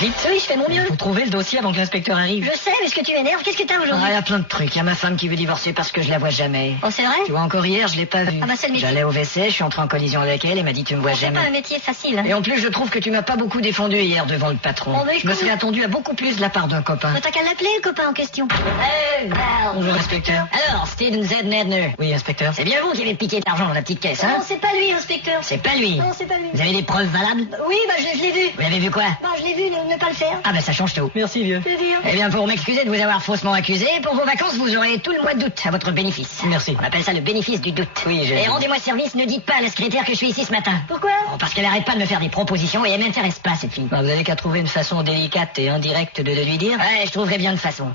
Vite. Oui, je fais mon mieux. Faut trouver le dossier avant que l'inspecteur arrive. Je sais, mais ce que tu m'énerves, qu'est-ce que t'as aujourd'hui? Il y a plein de trucs. Il y a ma femme qui veut divorcer parce que je la vois jamais. Oh, c'est vrai? Tu vois, encore hier, je l'ai pas vue. Ah bah, c'est le métier. J'allais au WC, je suis entré en collision avec elle, elle m'a dit tu me vois C'est jamais. pas un métier facile. Et en plus, je trouve que tu m'as pas beaucoup défendu hier devant le patron. Oh, mais je me écoute. serais attendu à beaucoup plus de la part d'un copain. Mais t'as qu'à l'appeler, le copain en question. Bonjour, inspecteur. Alors, Steven Z. Nedner. Oui, inspecteur. C'est bien vous qui avez piqué de l'argent dans la petite caisse, hein? Non, c'est pas lui, inspecteur. C'est pas lui. Non, c'est pas lui. Vous avez des preuves valables? Oui, bah je l'ai vu. Vous avez vu quoi? Bah je l'ai vu, ne pas le faire. Ah bah ça change tout. Merci, vieux. C'est-à-dire Eh bien, pour m'excuser de vous avoir faussement accusé, pour vos vacances, vous aurez tout le mois d'août à votre bénéfice. Merci. On appelle ça le bénéfice du doute. Oui, j'ai... Et rendez-moi service, ne dites pas à la secrétaire que je suis ici ce matin. Pourquoi? Oh, parce qu'elle arrête pas de me faire des propositions et elle m'intéresse pas, cette fille. Bah, vous avez qu'à trouver une façon délicate et indirecte de le lui dire. Ouais, je trouverai bien une façon.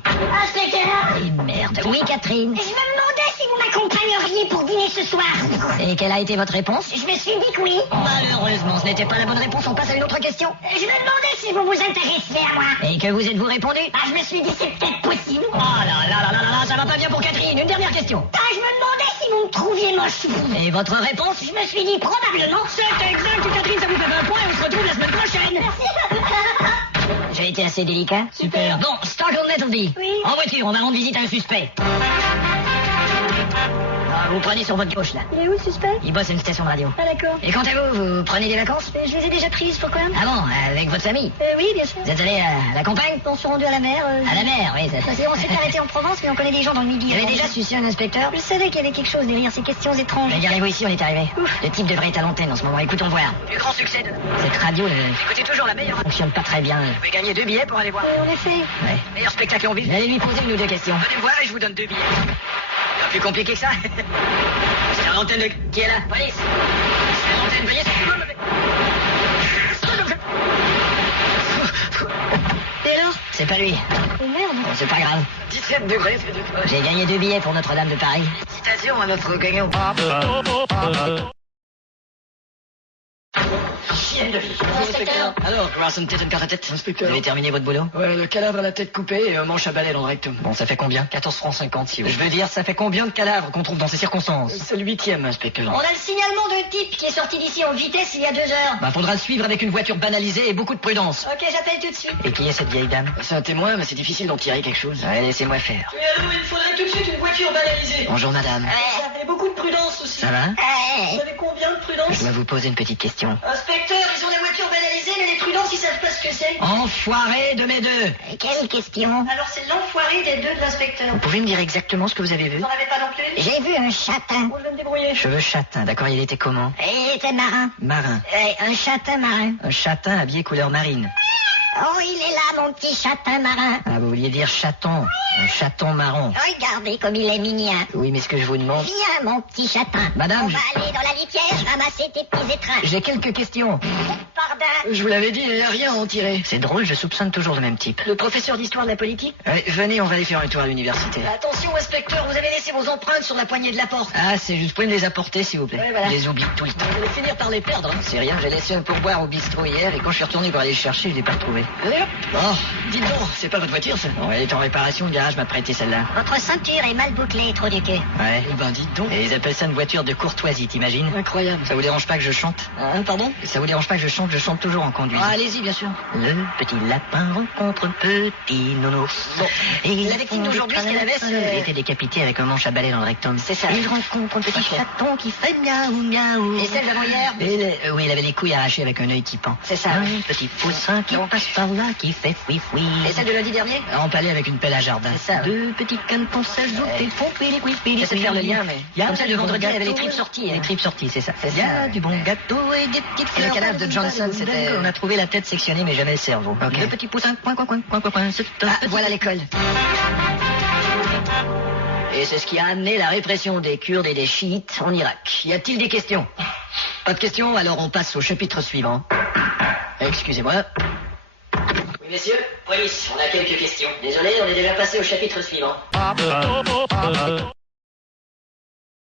Inspecteur, Et merde. Oui, Catherine. je me demandais si vous m'accompagneriez pour dîner ce soir. Et quelle a été votre réponse? Je me suis dit que oui. Malheureusement, ce n'était pas la bonne réponse. On passe à une autre question. Je me demandais si vous vous intéressiez à moi. Et que vous êtes-vous répondu? Ah, je me suis dit c'est peut-être possible. Oh là là là là là, ça va pas bien pour Catherine. Une dernière question. Ah, je me demandais si vous me trouviez moche. Et votre réponse? Je me suis dit probablement. C'est exact, Catherine, ça vous fait 20 points et on se retrouve la semaine prochaine. J'ai été assez délicat. Super. Bon, Starkle Nettleby. Oui. En voiture, on va rendre visite à un suspect. Ah, vous prenez sur votre gauche, là. Il est où le suspect? Il bosse à une station de radio. Ah d'accord. Et quant à vous, vous prenez des vacances? Je les ai déjà prises, pourquoi? Ah bon, avec votre famille? Oui, bien sûr. Vous êtes allé à la campagne? On s'est rendu à la mer. À la mer, oui. On s'est arrêté en Provence, mais on connaît des gens dans le Midi. Vous avez déjà sucé un inspecteur? Je savais qu'il y avait quelque chose derrière ces questions étranges. Regardez-vous ici, on est arrivé. Ouf. Le type devrait être à l'antenne en ce moment. Écoutons voir. Plus grand succès de... Cette radio ne Écoutez toujours la meilleure... fonctionne pas très bien. Vous pouvez gagner 2 billets pour aller voir. En effet. Ouais. Meilleur spectacle en ville. Vous allez lui poser une ou deux questions. Venez me voir et je vous donne 2 billets. Pas plus compliqué que ça. C'est à l'antenne de... Qui est là? Police. C'est à l'antenne, veuillez... Et alors? C'est pas lui. Oh merde. Bon, c'est pas grave. 17 degrés, c'est de poche. J'ai gagné 2 billets pour Notre-Dame de Paris. Citation à notre gagnant. Chienne de vie. Inspecteur. Alors, Grasson tête à tête. Vous Inspecteur. avez terminé votre boulot? Ouais, le cadavre à la tête coupée et un manche à balai dans le rectum. Bon, ça fait combien? 14 francs 50 si vous Je veux dire, ça fait combien de cadavres qu'on trouve dans ces circonstances? C'est le 8e, inspecteur. On a le signalement d'un type qui est sorti d'ici en vitesse il y a 2 heures. Bah, faudra le suivre avec une voiture banalisée et beaucoup de prudence. Ok, j'appelle tout de suite. Et qui est cette vieille dame? C'est un témoin, mais c'est difficile d'en tirer quelque chose. Ouais, laissez-moi faire. Mais allô, il faudrait tout de suite une voiture banalisée. Bonjour madame. Et beaucoup de prudence aussi. Ça va? Vous avez combien de prudence? Je dois vous poser une petite question. Inspecteur, ils ont des voitures banalisées, mais les prudents, ils savent pas ce que c'est. Enfoiré de mes deux! Quelle question? Alors, c'est l'enfoiré des deux de l'inspecteur. Vous pouvez me dire exactement ce que vous avez vu? Vous n'en avez pas non plus? J'ai vu un châtain. Bon, je vais me débrouiller. Cheveux châtains, d'accord, il était comment? Il était marin. Marin. Un châtain marin. Un châtain habillé couleur marine. Oh, il est là, mon petit châtain marin. Ah, vous vouliez dire chaton. Un chaton marron. Regardez comme il est mignon. Oui, mais ce que je vous demande... Viens, mon petit chatin. Madame, On va aller dans la litière ramasser tes petits étrins. j'ai quelques questions. Pardon. Je vous l'avais dit, il n'y a rien à en tirer. C'est drôle, je soupçonne toujours le même type. Le professeur d'histoire de la politique? Venez, on va aller faire un tour à l'université. Attention, inspecteur, vous avez laissé vos empreintes sur la poignée de la porte. Ah, c'est juste, vous pouvez me les apporter, s'il vous plaît. Ouais, voilà. Je les oublie tout le temps. Vous allez finir par les perdre. Hein. C'est rien, j'ai laissé un pourboire au bistrot hier et quand je suis retourné pour aller le chercher, je l'ai pas retrouvé. Allez, hop. Oh, dites donc, c'est pas votre voiture, ça? Bon, elle est en réparation, le garage m'a prêté celle-là. Votre ceinture est mal bouclée, trop du cul. Ouais. Eh ben, dites donc. Et ils appellent ça une voiture de courtoisie, t'imagines? Incroyable. Ça vous dérange pas que je chante? Hein, pardon? Ça vous dérange pas que je chante toujours en conduisant. Ah, allez-y, bien sûr. Le petit lapin rencontre un petit nounours. Bon. Et La victime d'aujourd'hui, ce qu'elle avait, c'est... Elle était décapitée avec un manche à balai dans le rectum. C'est ça. Il rencontre un petit Ok. chaton qui fait miaou miaou. Et celle d'avant-hier? Oui, il avait les couilles arrachées avec un œil qui pend. C'est ça. Un petit poussin qui passe par là, qui fait foui foui. Et celle de lundi dernier? Empalé avec une pelle à jardin. C'est ça. Deux petits canetons s'ajoutent et font pili pili pili. J'essaie de faire le lien, mais... Il y a Comme celle de du bon vendredi, elle avait les gâteau. tripes sorties. Les tripes sorties, c'est ça. C'est Il y a ça. du bon gâteau et des petites Et le fleurs. cadavre de Johnson, c'était... On a trouvé la tête sectionnée, mais jamais le cerveau. Ok. Le petit poussin, coin, coin, coin, coin, coin, coin, c'est un Ah, petit- voilà l'école. Et c'est ce qui a amené la répression des Kurdes et des chiites en Irak. Y a-t-il des questions? Pas de questions, alors on passe au chapitre suivant. Excusez-moi. Oui, messieurs, police, on a quelques questions. Désolé, on est déjà passé au chapitre suivant.